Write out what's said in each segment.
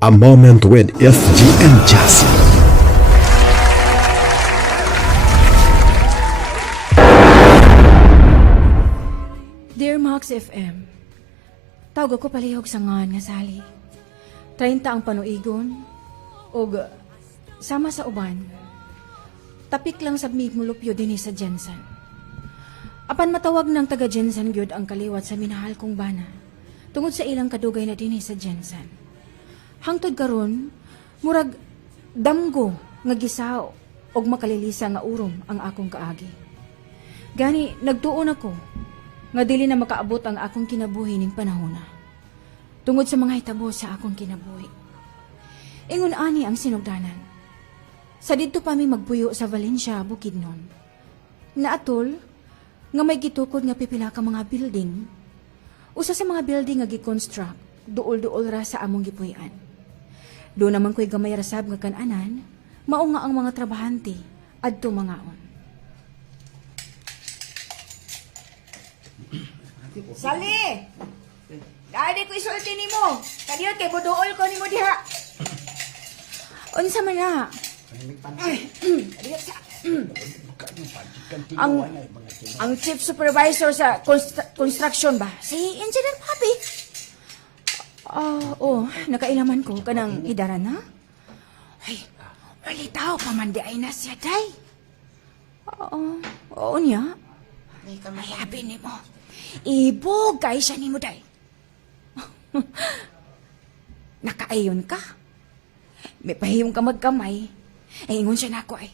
A Moment with FG and Jassy. Dear Max FM, tawag ako palihog sa ngan nga sali. 30 ang panuigon, og sama sa uban. Tapik lang sa migmulupyo din sa Jensen. Apan matawag ng taga Jensen gyud ang kaliwat sa minahal kong bana, tungod sa ilang kadugay na din sa Jensen. Hangtod karon, murag damgo nga gisaw og makalilisa nga urom ang akong kaagi. Gani nagtuon ako nga dili na makaabot ang akong kinabuhi ning panahona. Tungod sa mga hitabo sa akong kinabuhi. Ingon ani ang sinugdanan. Sa didto pa mi magpuyo sa Valencia, Bukidnon. Naatol nga may gitukod nga pipila ka mga building. Usa sa mga building nga gi-construct, duol-duol ra sa among gipuy-an. Do naman ko'y gamay rasab nga kananan, mao nga ang mga trabahante adto mangaon. Sali! Dahil ko isulti ni mo. Kadiyot kay buduol ko ni mo diha. Unsa man na? Kadiyot sa... ang chief supervisor sa construction ba? Si Engineer Papi. Nakailaman ko kanang hidaran na? Ay, walitaw pa man di ay na siya, day. Oo niya. Ay, habi ni mo. Ibog kay siya ni mo, day. Nakaayon ka. May pahiyong ka magkamay. Ay, ingon siya na ako ay.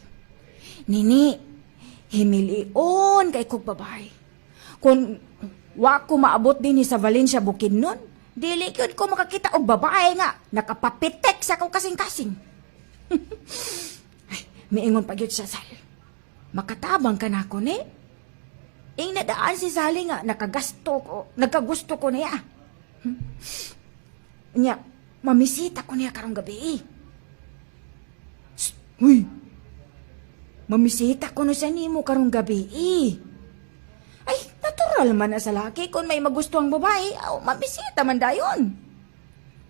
Nini, himilion kay kog babae. Kung wa ko maabot din sa Valencia Bukidnon, dili gyud ko makakita og babae nga nakapapitek sa akong kasing-kasing. Ay, miingon pa gyud siya, Sal. Makatabang ka na ako, ni. Ing nadaan si Sally nga nagkagusto ko niya. Nya, mamisita ko niya karong gabi. Uy, mamisita ko na siya nimo karong gabi. Ay, natural man na sa laki kung may magustuhang babae, mamisita man dayon.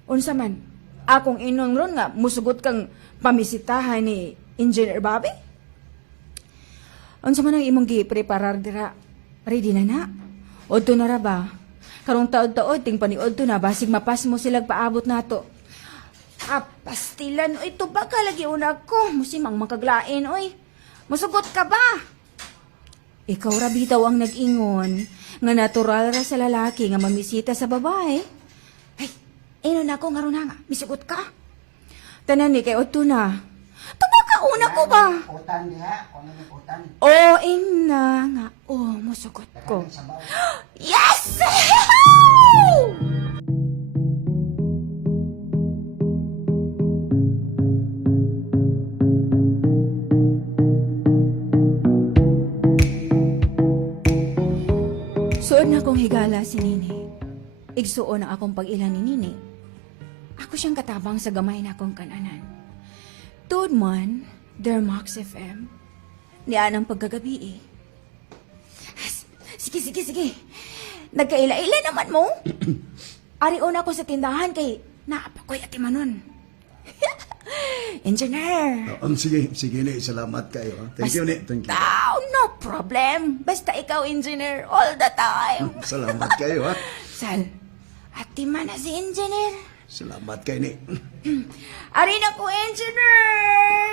Unsa man, akong inong ron nga musugot kang pamisitahan ni Engineer Bobby? Unsa man ang imong gi-preparar dira? Ready na na? Odto na ra ba? Karong taod-taod, ting paniodto na, basig mapas mo silag paabot nato. Pastilan, oy, tubag ka lagi una ko. Musimang makaglain, oy. Musugot ka ba? Ikaw ra bitaw ang nag-ingon, nga natural ra sa lalaki nga mamisita sa babae. Ay, ino na ako nga ron nga, misugot ka. Tanan ni kay odto na. Tubag ka una ko ba? Utan diha, kung ano utan. Ina nga. Musugot ko. Yes! Suod na akong higala si Nini. Igsuon ang akong pag-ilan ni Nini. Ako siyang katabang sa gamay na akong kananan. Tuod man, Dear Max FM, niyaan ang pagkagabi. Sige. Nagkaila-ila naman mo. Arion ako sa tindahan kay naapakoy ati manon. Engineer. Sige ni, salamat kayo. Thank you ni, thank you. No problem. Basta ikaw, engineer, all the time. Salamat kayo ha. Sal, ati man na si engineer. Salamat kayo ni. Ari na ko, engineer.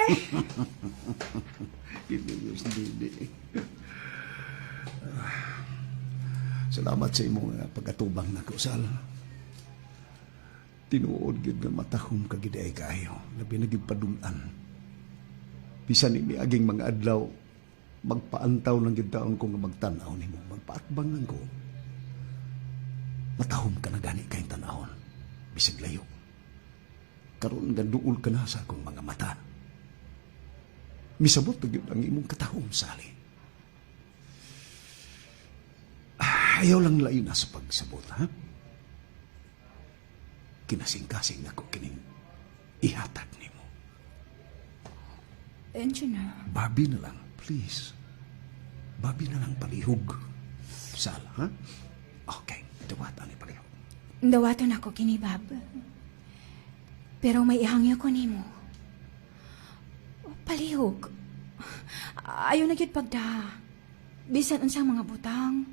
Hindi. Salamat sa imong pagkatubang na ko, Sal. Tinuod gid nga matahom ka gid ay kayo, labi na gid padulan. Bisan ni aging mga adlaw magpaantaw lang gid taon ko nga magtan-aw nimo, magpaatbang lang ko. Matahom ka na gani kay tan-awon. Bisag layo. Karon nga duol ka na sa akong mga mata. Misabot na gyud ang imong katahom, Sally. Ayaw lang lain na sa pagsabot, ha? Kinasing-kasing ako kining ihatag ni mo. Engineer. Babi na lang, please. Babi na lang palihog. Sal, ha? Okay, dawat ani palihog. Dawaton ako kini, Bab. Pero may ihangyo ko nimo. Palihog. Ayaw na gyud pagda. Bisan unsang mga butang.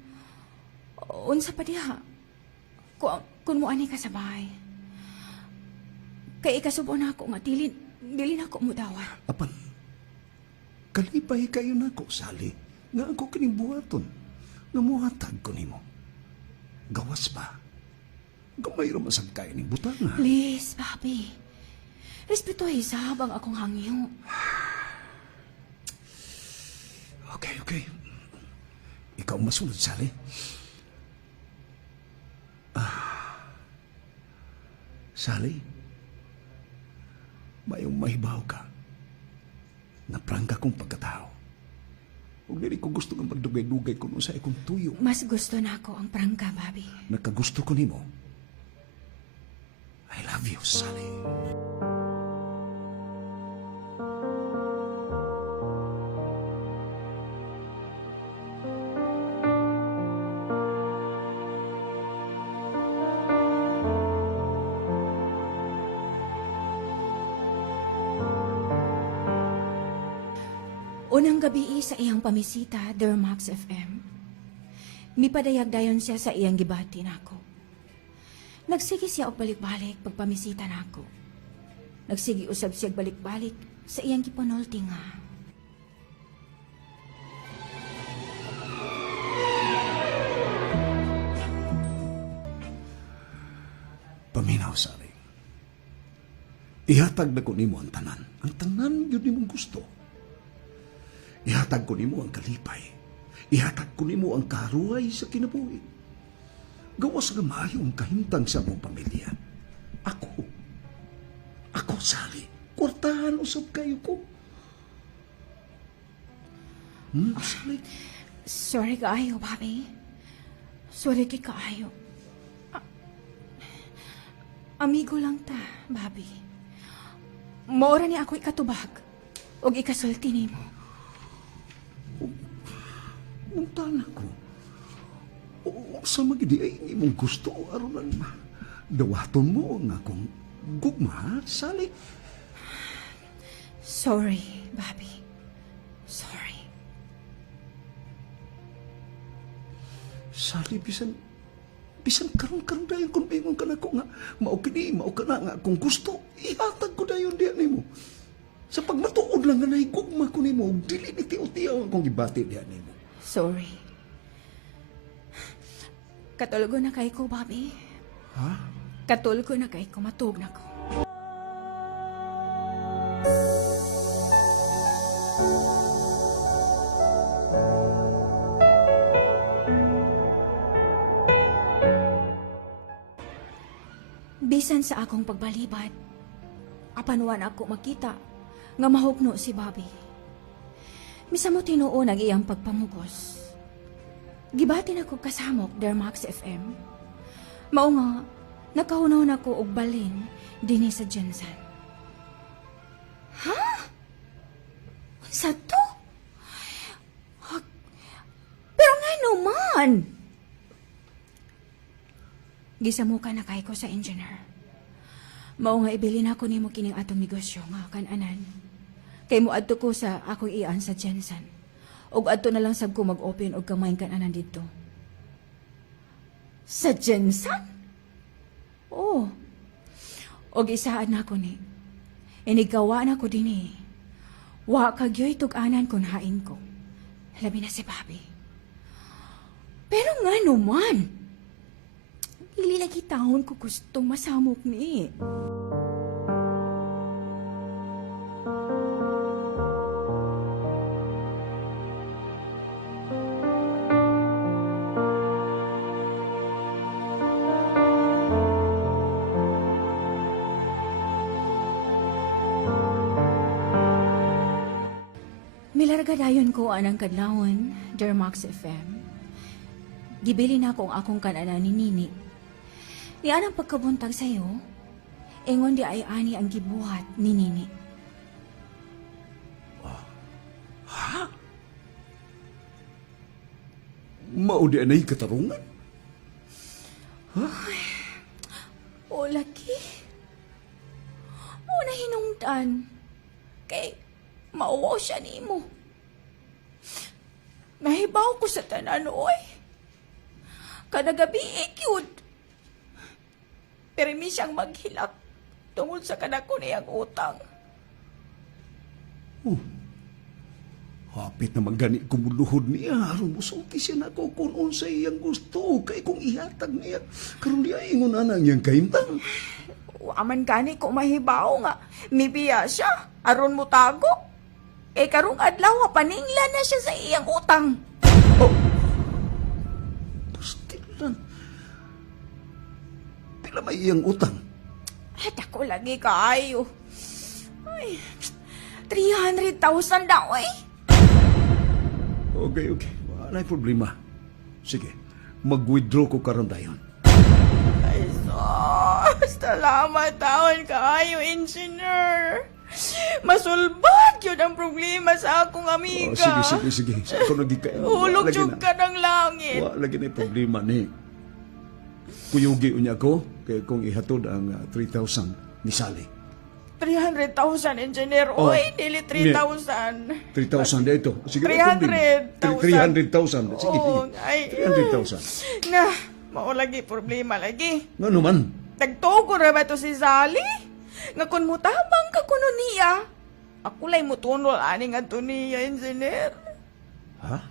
Unsa pa diha? Kung mo ani ka sa bahay. Kay ikasubo na ako nga dili na ako mudawa. Apan, kalipay kayo na ko, Sally. Nga ako kinibuhaton. Nga muhatag ko nimo. Gawas pa. Gamay ra masag kayo ni butanga. Please, Bobby. Respetuhay sa habang akong hangyo. Okay. Ikaw masunod, Sally. Sally, mayong mahibaw ka. Naprangka kong pagkatao. Huwag dili ko gusto nga magdugay-dugay kung sa ikong tuyo. Mas gusto na ako ang prangka, Bobby. Nagkagusto ko nimo. I love you, Sally. Unang gabi sa iyang pamisita, Dermax FM. Mipadayag-dayon siya sa iyang gibati nako. Nagsigi siya og balik-balik pagpamisita nako. Nagsigi usab siya balik-balik sa iyang gipanulti nga. Paminaw, Sally. Ihatag na ko nimo ang tanan. Ang tanan yun nimong gusto. Ihatag ko nimo ang kalipay. Ihatag ko nimo ang karuhay sa kinabuhi. Gawas nga maayo ang kahintang sa mong pamilya. Ako, Sally, kwartahan usab kayo ko. Sally? Sorry kaayo, Bobby. Sorry kay kaayo. Amigo lang ta, Bobby. Maura ni ako ikatubag. Og ikasulti nimo. Nungtana ko. O sa magidi ay imong gusto aron lang dawaton mo ang akong gugma, Sally. Sorry, Bobby. Sorry. Sally, bisan karon dayon kung ingon ka na ko nga mao ka na nga kung gusto ihatag ko dayon diyan nimo. Sa pagmatuod lang nga nahigugma ko nimo ug dili ni tiyaw akong gibati diyan nimo. Sorry. Katulog na kay ko, Bobby. Ha? Katulog na kay ko, matug na ko. Bisan sa akong pagbalibad, apanuan ako makita nga mahugno si Bobby. Misamo tinuon ang iyang pagpamugos. Gibatin ako kasamok Dermax FM. Mao nga, nakahunaw na ko og balin dinhi sa Jensen. Ha? Unsa to? Pero nga naman! Gisamuka na kay ko sa engineer. Mao nga ibilin ako nimo kining atong negosyo nga kan-anan. Kay mo adto ko sa ako iyan sa Jensen. Og adto na lang sab ko mag-open og kamay kan-anan dito. Sa Jensen? Oh. Og isaan na ko ni. Inigawa na ko din. Wa kagyoy tug-anan kun hain ko. Labi na si Bobby. Pero nga naman, dili lagi taon ko gustong masamok ni. Milarga dayon ko anang kadlawon, Dermax FM. Gibili na ko ang akong kanana ni Nini. Di anang pagkabuntag sa'yo, ingon di ay ani ang gibuhat ni Nini. Ha? Mao di anay katarungan? O, laki. na hinungdan. Kay, mauwaw siya nimo. Nahibaw ko sa tanan, oy. Kada gabi, cute. Pero mi siyang maghilak tungod sa kanako niyang utang. Hapit na magani kumuluhod niya. Aron mo sulti siya na ko kung unsa iyang gusto. Kay kung ihatag niya. Karon niya ingon anang iyang kahimtang. Waman gani ko mahibaw nga. Mibiya siya. Aron mo tago. Eh karong adlaw paningla na siya sa iyang utang. Pastilan. Pila may iyang utang? At ako lagi kaayo. Ay, 300,000 daw eh. Okay. Wala problema. Sige, mag-withdraw ko karon dayon. Ay, sos. Salamat taon kaayo, engineer. Masulbad yun ang problema sa akong amiga. Sige. Sa ako lagi kayo. Hulog jud ka ng langit. Wala lagi na problema ni. Kuyugi unya ko, kaya kung ihatod ang 3,000 ni Sally. 300,000, engineer. Oh, Uy, dili 3,000. 3,000 na ito. Sige, 300,000. 300,000. Sige, Oo, ay. 300,000. Na, mao lagi problema lagi. Nga naman. Nagtugo ra ba to si Sally? Nga kun mutabang ka kuno niya. Ako lay mutunol ani nga to niya, engineer. Ha?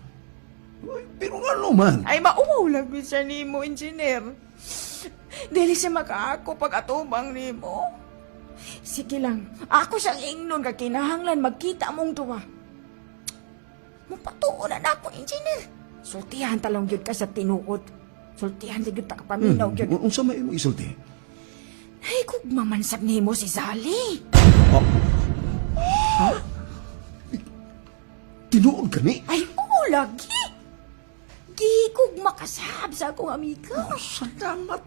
Uy, pero nga naman. Ay mauwaw lang siya nimo, engineer. Dili siya makaako pag atubang nimo. Sige lang, ako siyang ingnon ka kinahanglan magkita mong duwa. Mupatuon na ako, engineer. Sultihan talong yun ka sa tinuod. Sultihan sa yun ta kapaminaw yun. Unsa may mo isulti? Ay, kung mamansab nimo si Sally. Ha? Tinuod ka ni? Ay, oo, lagi. Gihigog makasab sa akong amiga. Salamat.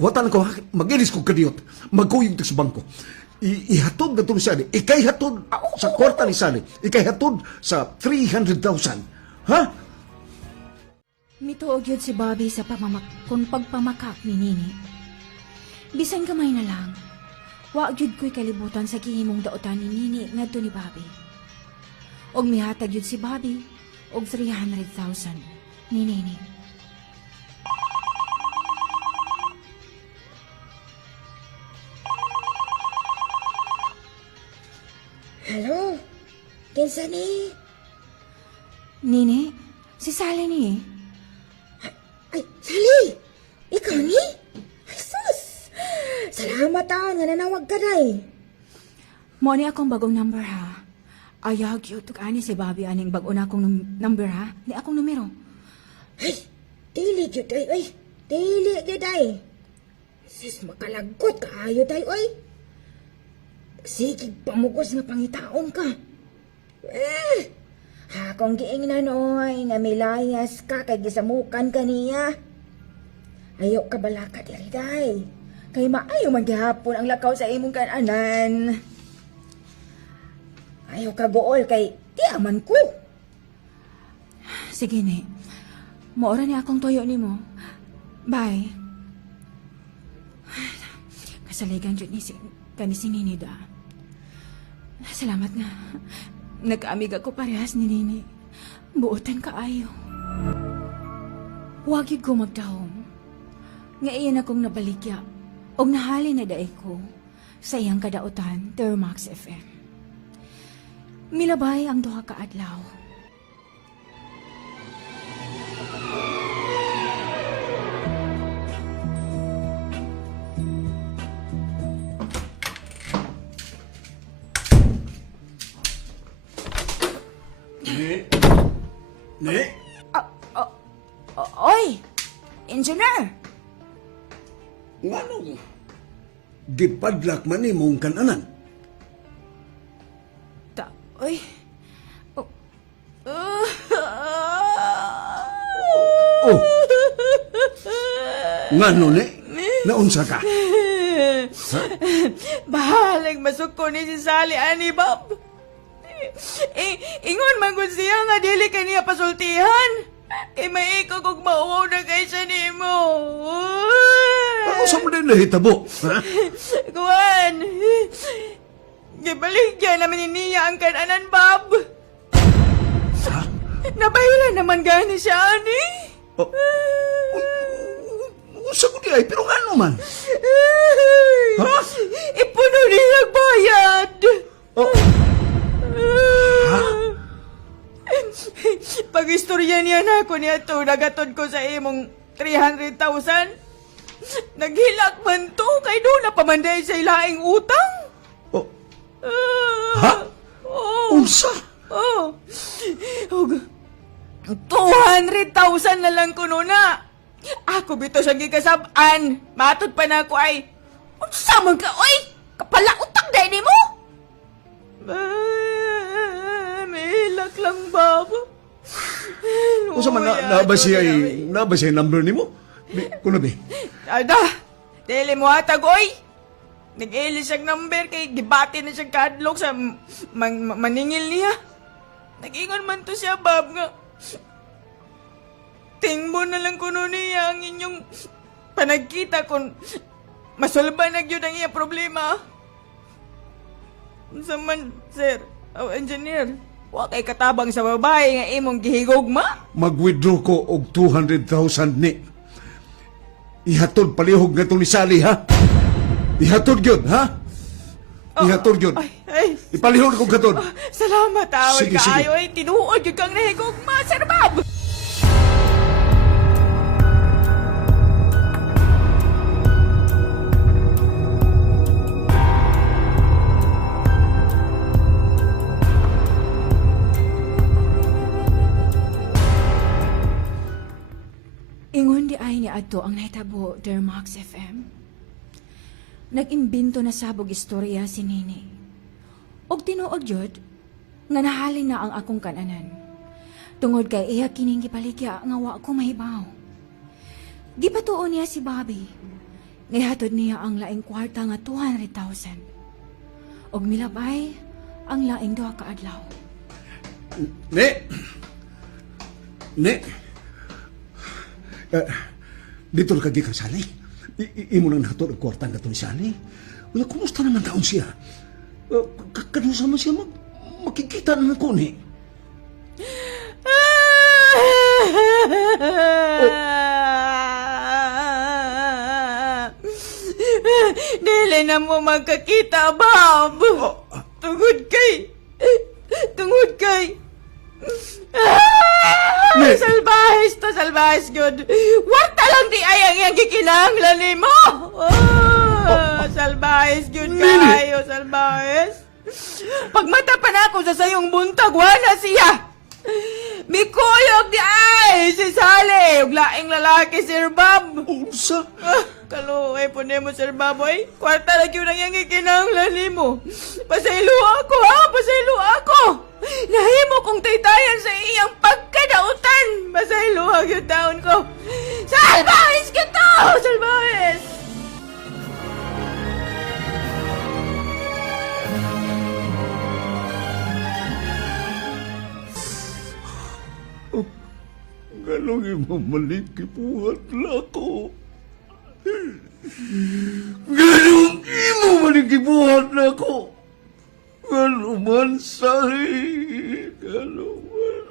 Watan ko, mag-iris ko kadiyot. Magkuyog sa bangko. Ihatod na ito ni Sally. Ikay hatod sa kwarta ni Sally. Ikay hatod sa 300,000. Ha? Mituog yun si Bobby sa kung pagpamakak ni Nini. Bisan kamay na lang, wa yun ko'y kalibutan sa gihimong daotan ni Nini ngadto ni Bobby. Og mihatag yun si Bobby og 300,000 ni Nini. Hello? Kinsa ni? Nini, si Sally ni. Ay, Sally! Ikaw ni? Ay, sus! Salamat taon nga nanawag ka day. Mo ni akong bagong number ha. Ayaw yun ani si Bobby aning bago na akong number ha. Ni akong numero. Ay, dili gyud day, oy. Dili gyud day. Sis makalagot kaayo day, oy. Sige, pamugos nga pangitaon ka. Akong giingnan, oy, nga milayas ka kay gisamukan ka niya. Ayaw ka balaka diri day. Kay maayo man gihapon ang lakaw sa imong kananan. Ayaw ka gool kay di aman ko. Sige ni. Maora ni akong toyo ni mo. Bye. Kasaligan jud ni si Nini da. Salamat nga. Nag-amig ako parehas ni Nini. Buotan ka ayo. Huwag yun ko magdahom. Nga iyan akong nabaligya. O nahali na daay ko sa iyang kadautan, Termax FM. Milabay ang duha ka adlaw. Ni? Oy! Engineer! Nga nung gipadlak man ni mong kananan. Oy! Oh! Nga nun naunsa ka? Bahalag masuko ni si Sally ani Bob. Ingon man gud siya nga dili kaniya pasultihan. Kay may ikaw kog mauwaw na kay siya nimo. Unsa man din nahitabo? Ha? Kuan. Gibaligyan naman niya ang kananan, Bob. Nabahilan naman gani siya, ani. Unsa ko di ay, pero ano man? Ha? Ipuno niya nagbayad. Oh. Ha? Pag-istorya niya na ako niya to, nagatod ko sa imong 300,000. Naghilak man to, kay doon na pamanday sa ilaing utang. Oh. Ha? Oh. Unsa? Oh. 200,000 na lang kuno na. Ako bito siyang gikasab-an. Matod pa na ako ay, unsa man ka, oy? Kapala utang day ni mo? Mahilak lang, Bob. Unsa man naba siya number nimo? Kuno bi? Ada, dili mo hatag, oy. Nag-ili siyang number kay gibati na siyang kadlok sa maningil niya. Nag-ingon man to siya, Bob, nga. Tingbo na lang kuno niya ang inyong panagkita kung masulba na yun ang iya problema. Unsa man, sir, engineer, wa kay katabang sa babae nga imong gihigugma? Mag-withdraw ko og 200,000 ni. Ihatod palihog na itong ni Sally, ha? Ihatod yun, ha? Ihatod yun. Ay, Ipalihog ko katod. salamat, awal Sige, ka sige. ayo. Ay, tinuod yun kang nahigugma, Sir Bob. Ingon di ay ni adto ang nahitabo, Dear Max FM. Nag-imbento na sabog istorya si Nini. Og tinuod yun, nga nahalin na ang akong kananan. Tungod kay iya kining gipaligya nga wa ko mahibaw. Gipatuon niya si Bobby. Ngahatod niya ang laing kwarta nga 200,000. Og milabay ang laing duha ka adlaw. Ne. Dito na kagi kang Sally. Imo nang nato ang kwarta nga to ni Sally. Wala, kumusta naman taon siya? Kanong sama siya makikita naman ko ni. Dili na mo magkakita, Bob. Tungod kay... Salbahes, good. Warta lang di ay ang iyang gikinahanglan ni mo. Salbahes, good kayo, salbahes. Pagmata pa na ako sa sayong buntag, wala siya. Mikuyog di ay, si Sally, ug laing lalaki, Sir Bob. Unsa? Kaluoy po mo, Sir Baboy. Kwarta lang yun ang iyang ikinahanglan ni mo. Pasaylo ako, ha? Pasaylo ako. Nahimo kong taytayan sa iyang pagkadautan. Pasaylo yung taon ko. Salbahis ka to! Salbahis! Galong mo malikipuhat lako. Galong imo malikipuhat lako. Galong man Sally. Galong man.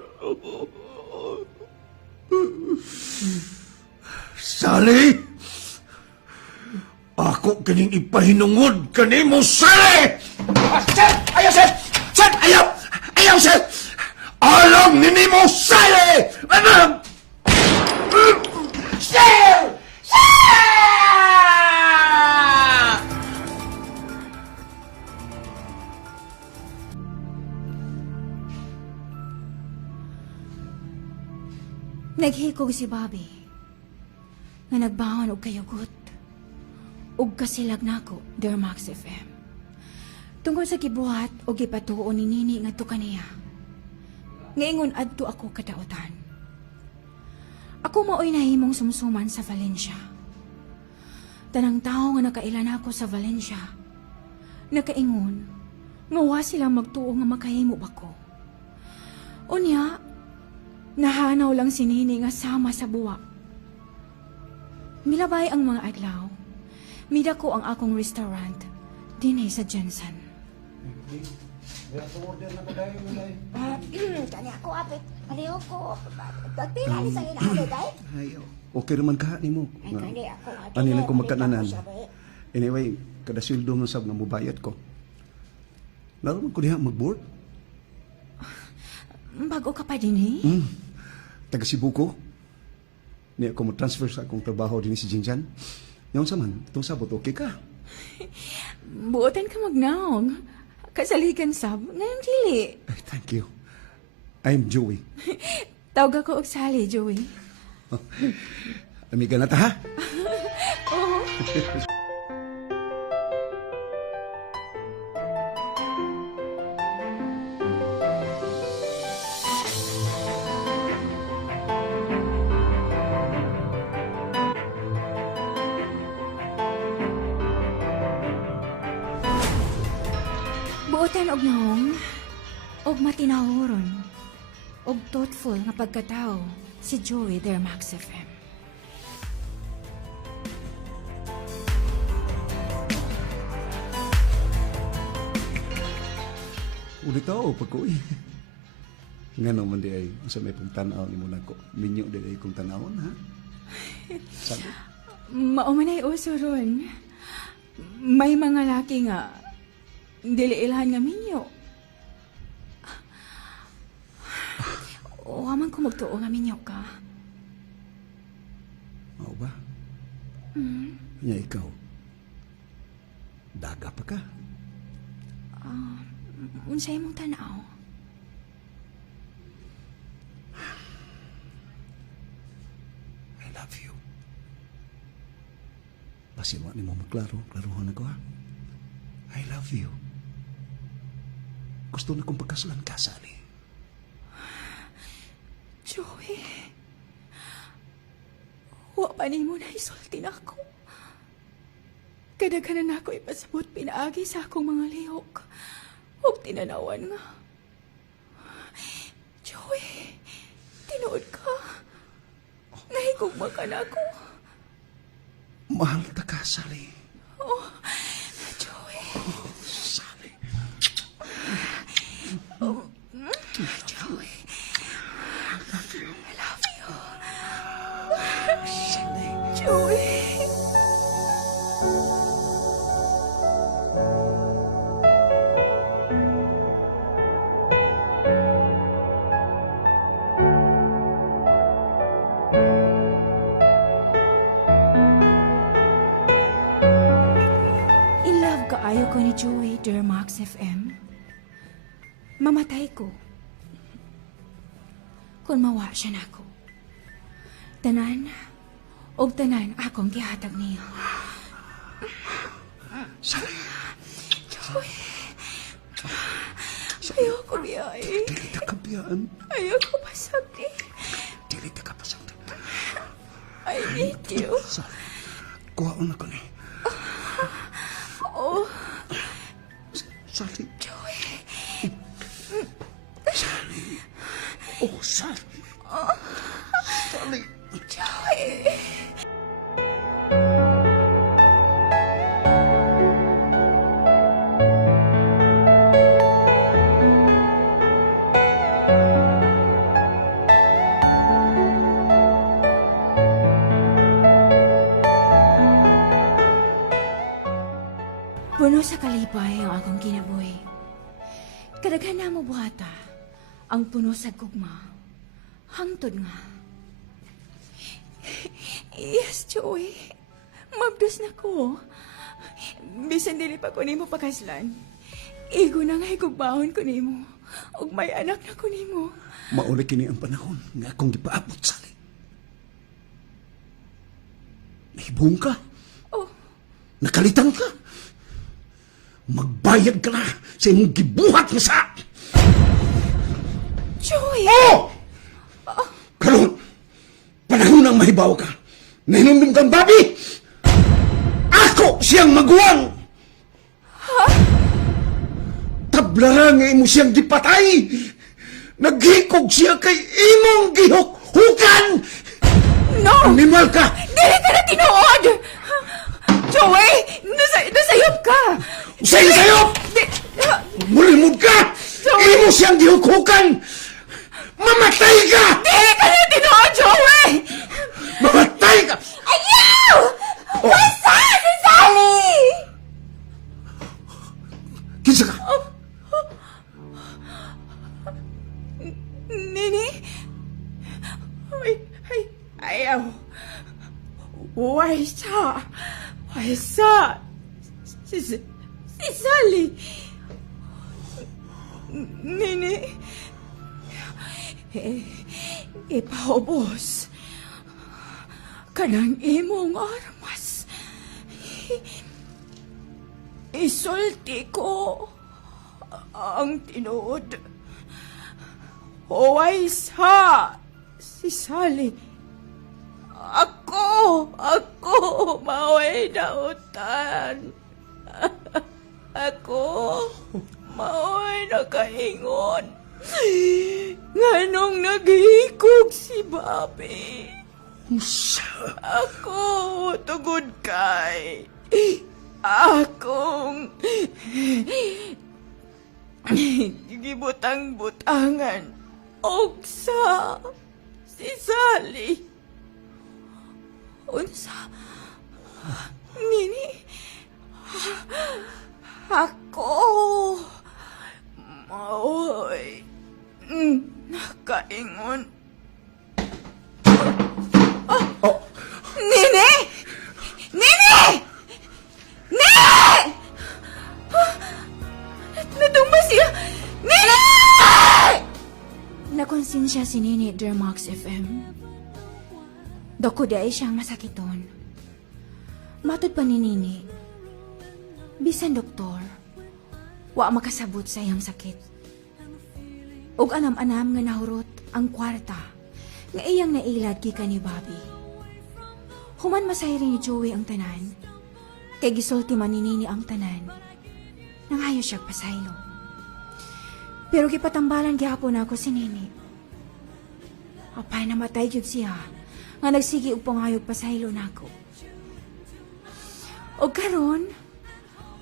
Sally! Ako kining ipahinungod kanimo, Sally! Sir! Ayaw, sir! Sir! Ayaw! Ayaw, sir! Alam ninimo, Sally! Ano? Sir! Sir! Naghikog si Bobby nga nagbangon og kayugot ug kasilag nako, Dear Max FM. Tungkol sa gibuhat o gipatuon ni Nini nga kaniya. Ngaingon adto ako kadautan. Ako maoy nahimong sumsuman sa Valencia. Tanang tao nga nakailan ako sa Valencia. Nakaingon nga wa sila magtuo nga makahimo bako. Unya, nahanaw lang si Nini nga sama sa buwa. Milabay ang mga adlaw, mida ko ang akong restaurant dinay sa Jensen. Kani ako apit. Aliw ko. Pagpila ni sa ginagawa day. Ay, okay naman ka ni mo. Ay, kani ako. Ano lang ko magkananan. Anyway, kada sildo man sab nga mubayad ko. Naroon ko diha mag-board. Bago ka pa din eh. Taga Cebu ko. Niya ako mo-transfer sa akong trabaho din si Jinjan. Yung saman, itong sabot, okay ka? Buotan ka magnaong. Kasalikan sab, ngayon dili. Ay, thank you. I'm Joey. Tawag ako og Sally, Joey. Amiga na ta, ha? Oo. Buotan og naong, og matinahoron, og thoughtful nga pagkatao si Joey der Max FM. Ulit ako, pagkuwi. Nga naman di ay, sa may pong tanaw ni mo na ko. Minyo di ay kong tanawon, ha? Sabi? Maumanay uso ron. May mga laki nga, dili ilhan nga minyo. O, aman ko magtuo nga minyo ka. Mao ba? Nya ikaw. Daga pa ka. Unsay mong tanaw? I love you. Pasiwa ni mo maklaro. Klaruhan ako, ha? I love you. Gusto na kong pagkaslan ka, Sally. Joey, wa pa ni mo na isulti na ako. Kadaghanan ako ipasabot pinaagi sa akong mga lihok. Huwag tinanawan nga. Joey, tinuod ka. Nahigugma ka na ako. Mahal ta ka, Sally. Oh, Joey. Sally. Joey. I love you. Sally. Joey. In love kaayo ko ni Joey der Max FM. Mamatay ko. Kung mawa siya na ako. Tanan, og tanan akong gihatag niya. Sally. Joey. Ayoko biyay. Dili ta kabiyaan. Ayoko pasagdi. Dili ta kapasang. I need you. Sally. Kuhaon ako ni. Oh, Sally. Joey. Sally. Oh, Sally. Sally. Joey. Puno sa kalipay ang akong kinabuhi. Kadaghan na mo buhata ang puno sa gugma. Hangtod nga. Yes, Joey. Mabdos na ko. Bisan dili pa ko nimo pakaslan. Igo na nga higugbahon ko nimo. Ug may anak na ko nimo. Mauli kini ang panahon nga akong gipaabot, Sally. Nahibong ka. Oh, Nakalitan ka. Magbayad ka na sa imong gibuhat nga sa... Joey! Oh! Karon, panahon ng mahibaw ka. Nahinumdum kang babi. Ako siyang maguwang. Tablara nga imo siyang gipatay. Naghikog siya kay imong gihuk-hukan. No! Animal ka. Dili ka na tinuod! Joey! Nasayop ka! Sa'yo sa'yo! Mulimod ka! Imo siyang gihukukan! Mamatay ka! Dili ka na tinuod, Joey! Mamatay ka! Ayaw! Basta si Sally! Kinsa ka? Nini? Ayaw. Waysa. Si Sally. Nini? Ipaubos. Kanang imong armas. Isulti ko ang tinuod. Waysa. Si Sally. Ako, maway dautan. Ako, maway nakaingon. Nganong naghikog si Bobby. Ako, tugod kay. Akong gibutang-butangan. Ogsa si Sally. Unsa? Nini? Ako. Maoy. Nakaingon. Nini! Nini! Nini! Natumba siya! Nini! Nakonsensya si Nini Dermax FM. Dako day siyang masakiton. Matod pa ni Nini, bisan doktor, wa makasabot sa iyang sakit. Og anam-anam nga nahurot ang kwarta nga iyang nailad kika ni Bobby. Human masayri ni Joey ang tanan, kay gisulti man ni Nini ang tanan, nangayo siya pasaylo. Pero gipatambalan gyapon ako si Nini. Apay namatay jud siya, nga nagsigi og pangayog pasaylo nako. O karon,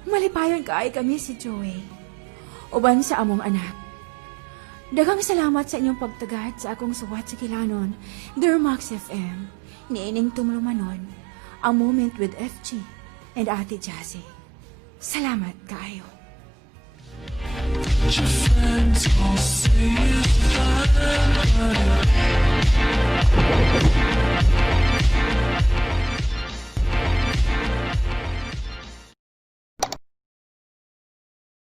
malipayon kaay kami si Joey. Uban sa among anak. Daghang salamat sa inyong pagtagad sa akong suwat sa kilanon, Dermax FM, niining tumlumanon, ang Moment with FG and Ate Jassy. Salamat kaayo. Your friends all say you're fine.